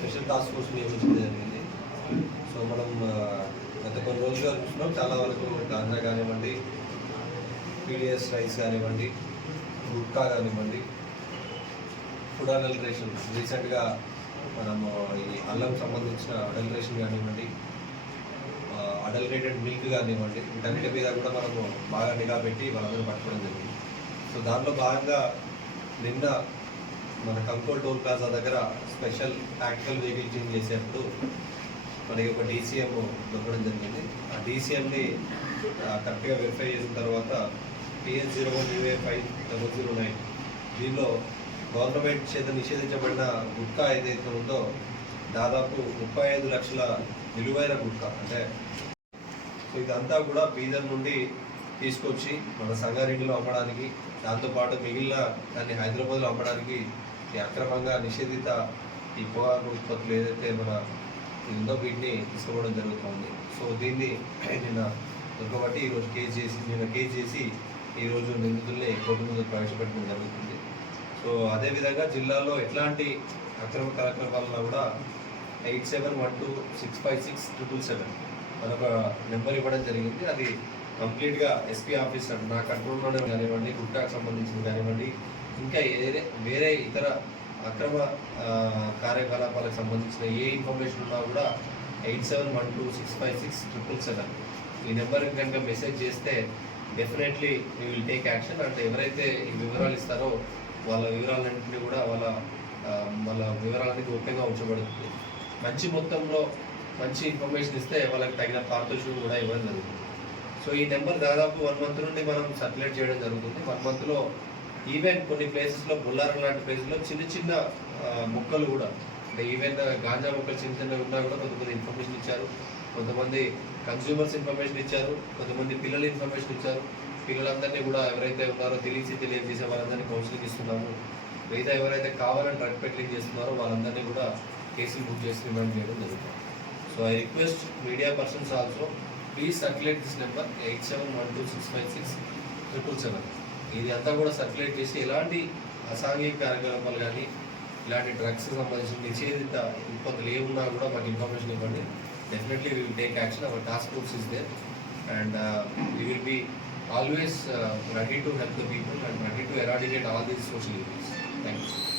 special task force నియమించడం జరిగింది so మనం గత కొన్ని రోజులుగా చూసినాం చాలా వరకు గాంజా కానివ్వండి పీడిఎస్ రైస్ కానివ్వండి గుట్కా కానివ్వండి ఫుడ్ అడల్ట్రేషన్ రీసెంట్గా మనము ఈ అల్లం సంబంధించిన అడల్ట్రేషన్ కానివ్వండి అడల్టేటెడ్ మిల్క్ కానివ్వండి వీటన్నిటి మీద కూడా మనము బాగా నిఘా పెట్టి వాళ్ళందరూ పట్టుకోవడం జరిగింది సో దాంట్లో భాగంగా నిన్న మన కంకోల్ టోల్ ప్లాజా దగ్గర స్పెషల్ ట్యాక్టికల్ వెహికల్ చేంజ్ చేసేటప్పుడు మనకి ఒక డీసీఎం దొరకడం జరిగింది ఆ డీసీఎంని కరెక్ట్గా వెరిఫై చేసిన తర్వాత PS zero one UA five double zero nine దీనిలో గవర్నమెంట్ చేత నిషేధించబడిన గుట్కా ఏదైతే ఉందో దాదాపు ముప్పై ఐదు లక్షల విలువైన గుట్కా అంటే ఇదంతా కూడా బీదర్ నుండి తీసుకొచ్చి మన సంగారెడ్డిలో అమ్మడానికి దాంతోపాటు మిగిలిన దాన్ని హైదరాబాద్లో అమ్మడానికి ఇది అక్రమంగా నిషేధిత ఈ పొగాకు ఉత్పత్తులు ఏదైతే మన ఉందో వీటిని తీసుకోవడం జరుగుతుంది సో దీన్ని నిన్న దొరకబట్టి ఈరోజు కేసు చేసి నిన్న కేసు చేసి ఈరోజు నిందితుల్ని కోర్టు ముందు ప్రవేశపెట్టడం జరుగుతుంది సో అదేవిధంగా జిల్లాలో ఎట్లాంటి అక్రమ కార్యక్రమాలను కూడా eight seven one two six five six triple seven మనకు నెంబర్ ఇవ్వడం జరిగింది అది కంప్లీట్గా ఎస్పీ ఆఫీస్ నా కంట్రోల్లోనే కానివ్వండి గుట్టాకు సంబంధించిన కానివ్వండి ఇంకా ఏదే వేరే ఇతర అక్రమ కార్యకలాపాలకు సంబంధించిన ఏ ఇన్ఫర్మేషన్ ఉన్నా కూడా eight seven one two six five six triple seven ఈ నెంబర్కి కనుక మెసేజ్ చేస్తే definitely we will take action అంటే ఎవరైతే ఈ వివరాలు ఇస్తారో వాళ్ళ వివరాలన్నింటినీ కూడా వాళ్ళ వాళ్ళ వివరాలన్నీ గోప్యంగా ఉంచబడుతుంది మంచి మొత్తంలో మంచి ఇన్ఫర్మేషన్ ఇస్తే వాళ్ళకి తగిన పారితోషికం కూడా ఇవ్వడం జరుగుతుంది సో ఈ నెంబర్ దాదాపు వన్ మంత్ నుండి మనం సర్క్యులేట్ చేయడం జరుగుతుంది వన్ మంత్లో ఈవెన్ కొన్ని ప్లేసెస్లో బుల్లారం లాంటి ప్లేసెస్లో చిన్న చిన్న మొక్కలు కూడా అంటే ఈవెన్ గాంజా మొక్కలు చిన్న చిన్న ఉన్నా కూడా కొంతమంది ఇన్ఫర్మేషన్ ఇచ్చారు కొంతమంది కన్స్యూమర్స్ ఇన్ఫర్మేషన్ ఇచ్చారు కొంతమంది పిల్లలు ఇన్ఫర్మేషన్ ఇచ్చారు పిల్లలందరినీ కూడా ఎవరైతే ఉన్నారో తెలిసి తెలియజేసే వాళ్ళందరినీ కౌన్సిలింగ్ ఇస్తున్నాము లేదా ఎవరైతే కావాలని డ్రగ్ పెట్టింగ్ చేస్తున్నారో వాళ్ళందరినీ కూడా కేసులు బుక్ చేసి రిమాండ్ చేయడం జరుగుతుంది so I request media persons also please circulate this number eight seven one two six five six triple seven ఇది అంతా కూడా సర్క్యులేట్ చేసి ఎలాంటి అసాంఘిక కార్యకలాపాలు కానీ ఇలాంటి డ్రగ్స్ సంబంధించిన నిషేధిత ఉత్పత్తులు ఏమున్నా కూడా మాకు ఇన్ఫర్మేషన్ ఇవ్వండి definitely will take action our task force is there and we will be always ready to help the people and ready to eradicate all these social events thank you